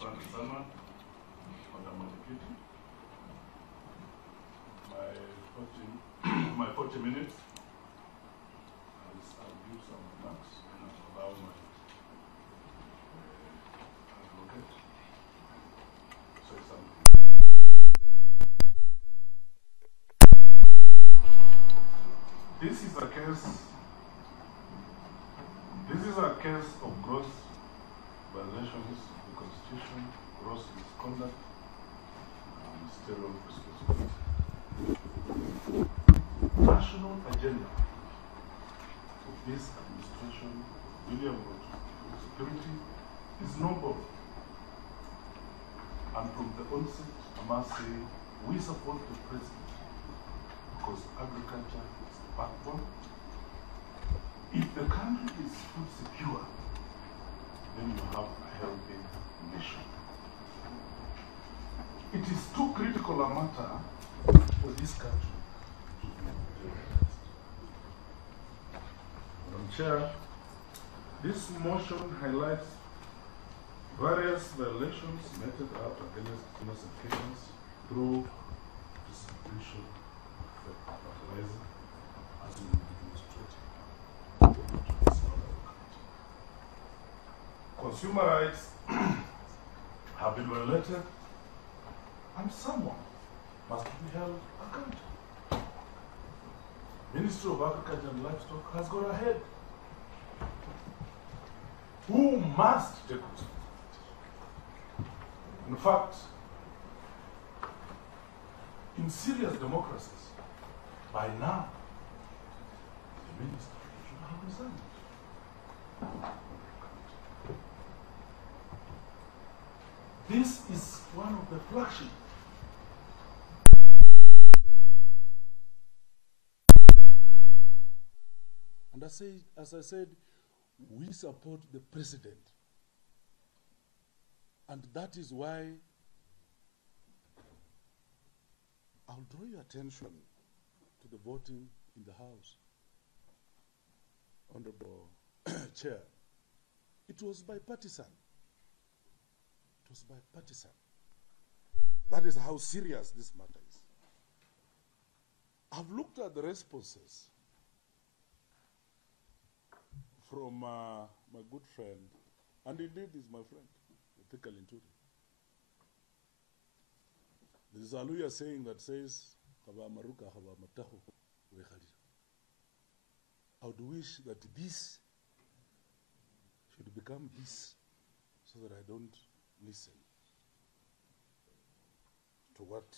Asante sana, Madam Mwenyekiti. My 40 minutes, I'll give some remarks and allow my advocate to say something. This is a case of gross violations of the Constitution, gross misconduct, and stereo responsibility. National agenda of this administration, William Ruto, security is noble. And from the onset, I must say, we support the president because agriculture is the backbone. If the country is food secure, then you have a healthy nation. It is too critical a matter for this country to be jeopardized. Madam Chair, this motion highlights various violations meted out against innocent Kenyans through distribution of fertilizer as we demonstrated. Consumer rights have been violated, and someone must be held accountable. Ministry of Agriculture and Livestock has gone ahead. Who must take responsibility? In fact, in serious democracies, by now, the minister should have resigned. This is one of the flagship. And as I said, we support the president. And that is why I'll draw your attention to the voting in the House. Honorable Chair, it was bipartisan. It was bipartisan. That is how serious this matter is. I've looked at the responses from my good friend, and indeed is my friend, Linturi. There is a Luya saying that says, I would wish that this should become this, so that I don't listen to what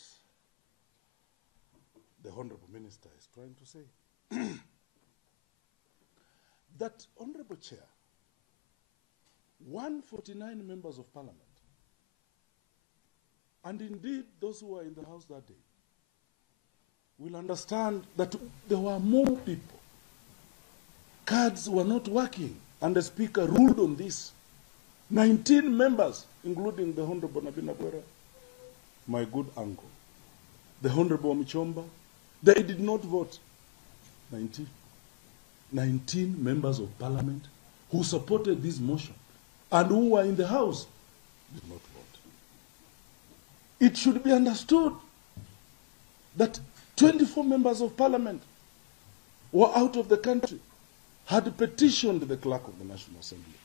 the Honorable Minister is trying to say. That, Honorable Chair, 149 members of Parliament, and indeed those who were in the House that day, will understand that there were more people. Cards were not working, and the Speaker ruled on this. 19 members, including the Honorable Nabina Bwera, my good uncle, the Honorable Michomba, they did not vote. 19 members of Parliament who supported this motion and who were in the House did not vote. It should be understood that 24 members of Parliament were out of the country, had petitioned the Clerk of the National Assembly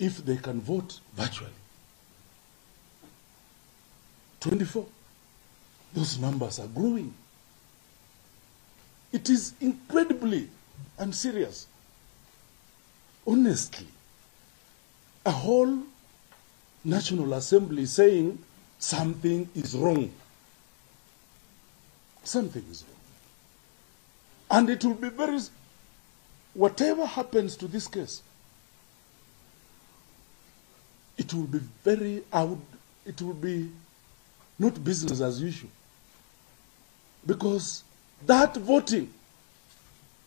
if they can vote virtually. 24. Those numbers are growing. It is incredibly and serious. Honestly, a whole National Assembly saying something is wrong. Something is wrong. And it will be very, whatever happens to this case, it will be very, it will be not business as usual. Because that voting,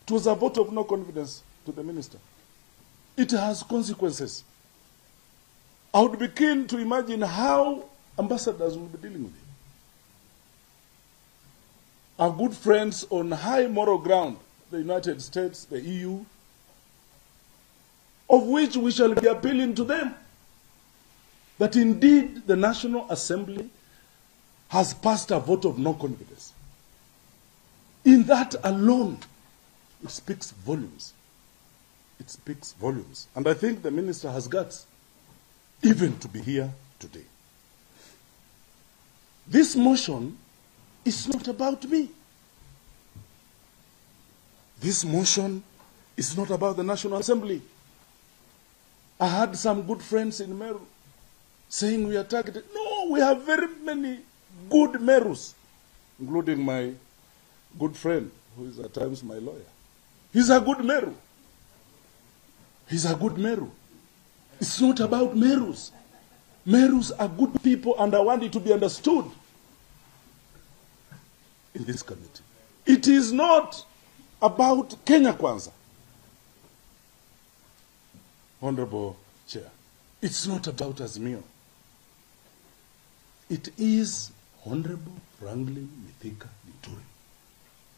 it was a vote of no confidence to the minister. It has consequences. I would be keen to imagine how ambassadors will be dealing with it. Our good friends on high moral ground, the United States, the EU, of which we shall be appealing to them. that indeed the National Assembly has passed a vote of no confidence. In that alone, it speaks volumes. It speaks volumes. And I think the minister has guts even to be here today. This motion is not about me. This motion is not about the National Assembly. I had some good friends in Meru saying we are targeted. No, we have very many good Merus, including my good friend, who is at times my lawyer. He's a good Meru. He's a good Meru. It's not about Merus. Merus are good people, and I want it to be understood in this committee. It is not about Kenya Kwanza, Honorable Chair. It's not about Azimio. It is Honorable Franklin Mithika Linturi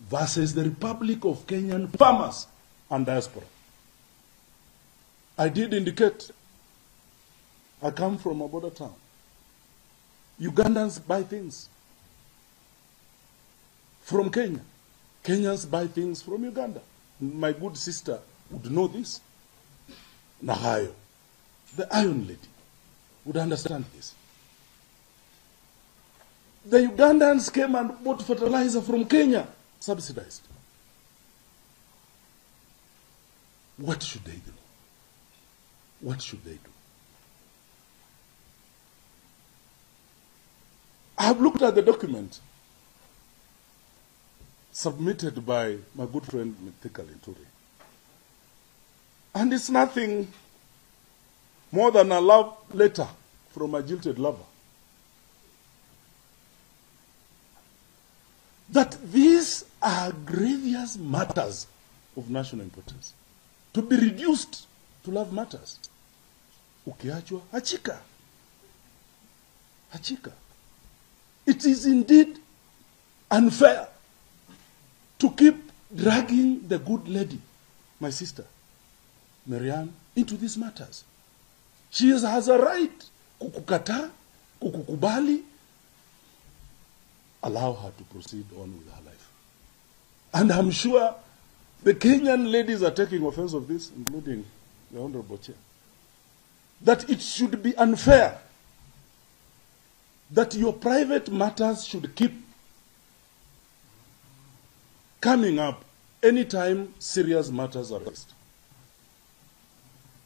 versus the Republic of Kenyan farmers and diaspora. I did indicate I come from a border town. Ugandans buy things from Kenya. Kenyans buy things from Uganda. My good sister would know this. Nahayo, the Iron Lady, would understand this. The Ugandans came and bought fertilizer from Kenya, subsidized. What should they do? What should they do? I have looked at the document submitted by my good friend Mithika Linturi. And it's nothing more than a love letter from a jilted lover. That these are grievous matters of national importance, to be reduced to love matters. Ukiachwa, achika. Achika. It is indeed unfair to keep dragging the good lady, my sister, Marianne, into these matters. She has a right kukukata, kukukubali. Allow her to proceed on with her life. And I'm sure the Kenyan ladies are taking offense of this, including the Honorable Chair, that it should be unfair that your private matters should keep coming up anytime serious matters are raised.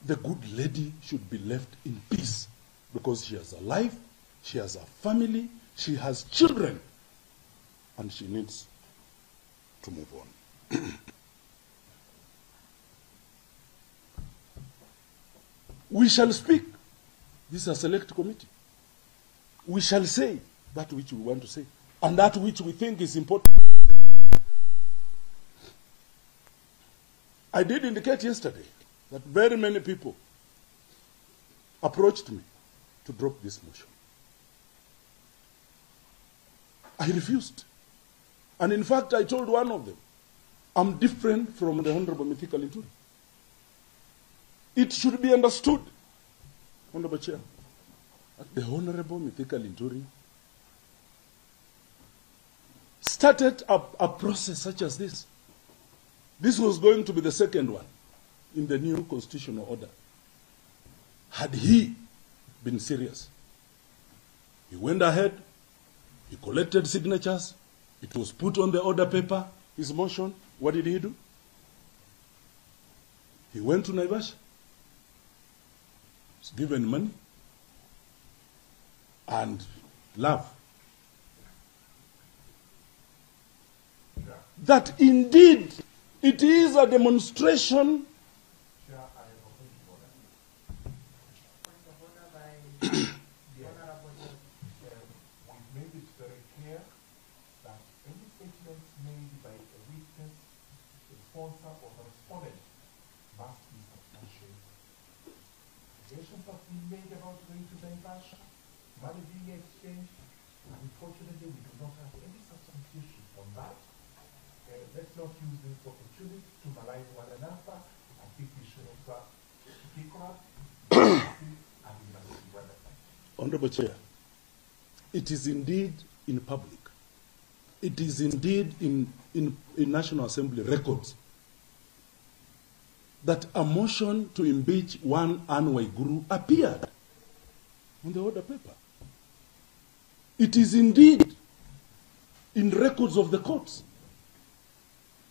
The good lady should be left in peace because she has a life, she has a family, she has children, and she needs to move on. We shall speak. This is a select committee. We shall say that which we want to say and that which we think is important. I did indicate yesterday that very many people approached me to drop this motion. I refused. And in fact, I told one of them, I'm different from the Honorable Mithika Linturi. It should be understood, Honorable Chair, that the Honorable Mithika Linturi started a process such as this. This was going to be the second one in the new constitutional order. Had he been serious, he went ahead, he collected signatures, it was put on the order paper, his motion. What did he do? He went to Naivasha, was given money and love. That indeed it is a demonstration . Money being exchanged. Unfortunately, we do not have any substantiation on that. Let's not use this opportunity to malign one another. I think we should also speak up and Honorable Chair, it is indeed in public. It is indeed in National Assembly records that a motion to impeach one Anne Waiguru appeared on the order paper. It is indeed in records of the courts.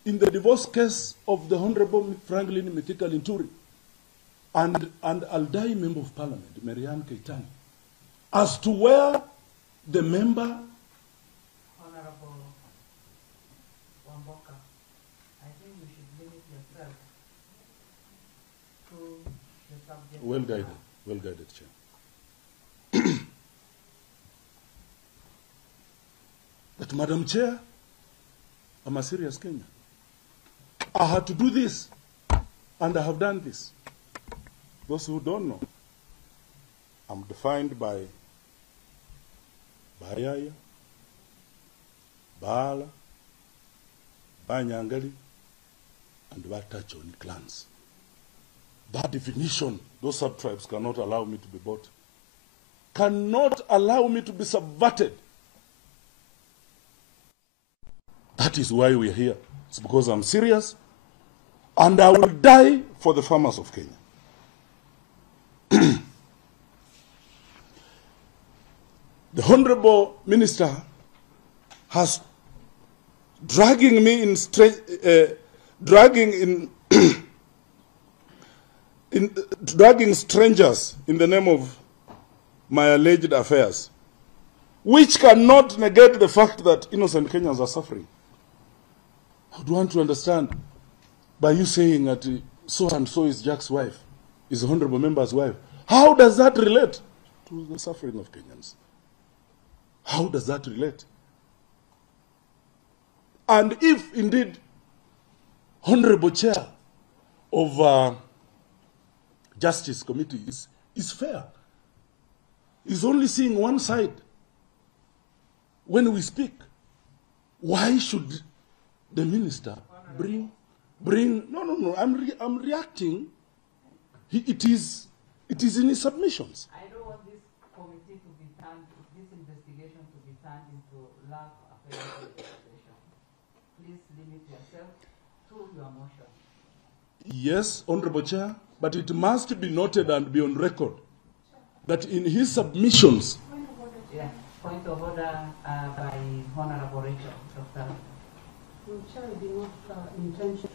In the divorce case of the Honorable Franklin Mithika Linturi and Aldai Member of Parliament, Marianne Keitani, as to where the member... Honorable Wamboka, I think you should limit yourself to the subject. Well guided, Chair. But Madam Chair, I'm a serious Kenyan. I had to do this, and I have done this. Those who don't know, I'm defined by Bayaya, Bala, Banyangali, and Batachoni clans. That definition, those sub-tribes cannot allow me to be bought, cannot allow me to be subverted. That is why we're here. It's because I'm serious, and I will die for the farmers of Kenya. The Honorable Minister has dragging me in dragging strangers in the name of my alleged affairs, which cannot negate the fact that innocent Kenyans are suffering. I would want to understand, by you saying that so and so is Jack's wife, is the Honorable Member's wife, how does that relate to the suffering of Kenyans? How does that relate? And if indeed Honorable Chair of Justice Committee is fair, is only seeing one side when we speak, why should the minister bring no, I'm reacting. It is in his submissions. I don't want this committee to be turned, this investigation to be turned into lack of investigation. Please limit yourself to your motion. Yes, Honorable Chair, but it must be noted and be on record that in his submissions... Yeah, point of order by Honorable Rachel, Dr. The Chair did not intend to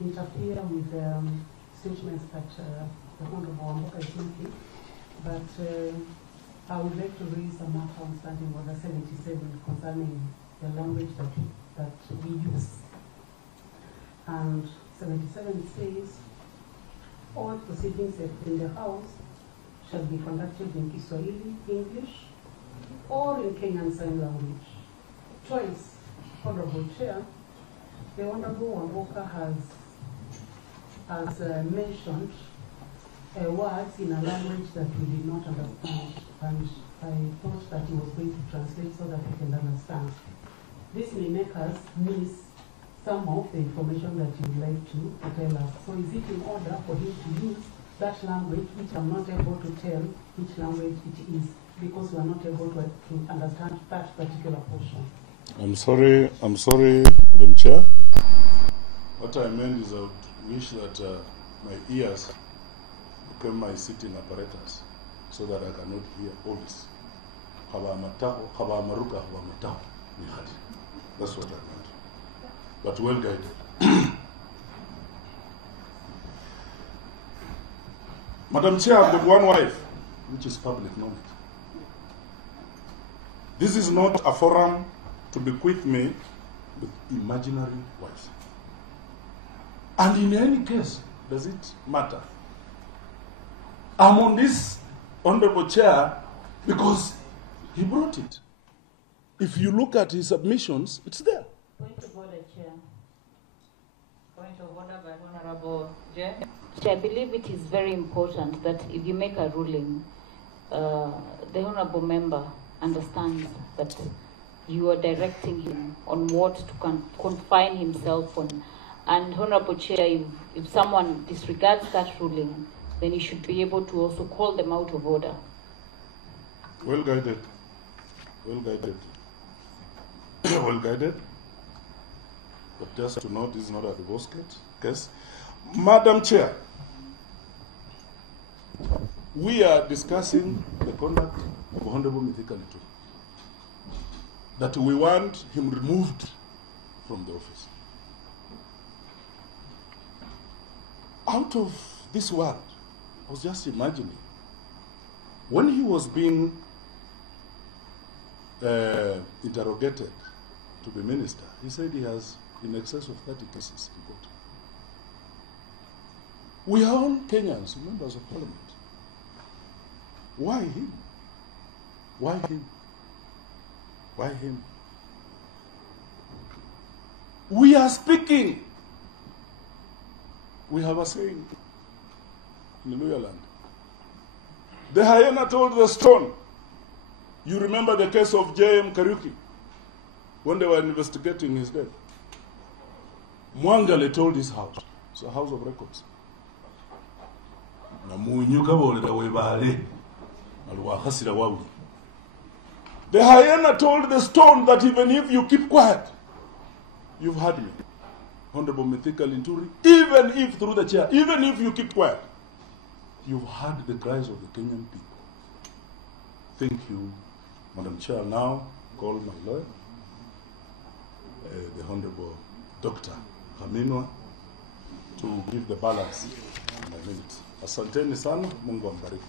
interfere with statements that the Honorable Wamboka is making, but I would like to raise a matter on Standing Order 77 concerning the language that we use. And 77 says, all proceedings in the House shall be conducted in Kiswahili, English, or in Kenyan Sign Language. Twice, Honorable Chair, the Honorable Wamboka has mentioned words in a language that we did not understand, and I thought that he was going to translate so that we can understand. This may make us miss some of the information that you would like to tell us. So is it in order for him to use that language, which I'm not able to tell which language it is, because we are not able to understand that particular portion? I'm sorry, Madam Chair. What I meant is I would wish that my ears became my sitting apparatus so that I cannot hear all this. That's what I meant. But well guided. Madam Chair, I've got one wife, which is public knowledge. This is not a forum to bequeath me with imaginary wives. And in any case, does it matter? I'm on this Honorable Chair because he brought it. If you look at his submissions, it's there. Point of order, Chair. Point of order by Honorable Chair. I believe it is very important that if you make a ruling, the Honorable Member understands that you are directing him on what to confine himself on. And Honorable Chair, if someone disregards that ruling, then you should be able to also call them out of order. Well guided. Well guided. Well guided. But just to note, this is not a divorce case. Madam Chair, we are discussing the conduct of Honorable Mithika Linturi, that we want him removed from the office. Out of this world, I was just imagining, when he was being interrogated to be minister, he said he has in excess of 30 cases in court. We are all Kenyans, members of parliament. Why him? Why him? Why him? We are speaking. We have a saying in Luya land. The hyena told the stone. You remember the case of J.M. Kariuki when they were investigating his death. Mwangale told his house. It's a house of records. The hyena told the stone that even if you keep quiet, you've heard me. Honorable Mithika Linturi, even if through the chair, even if you keep quiet, you've heard the cries of the Kenyan people. Thank you, Madam Chair. Now, call my lawyer, the Honorable Dr. Haminwa, to give the balance in a minute. Asanteni sana, Mungu ambariki.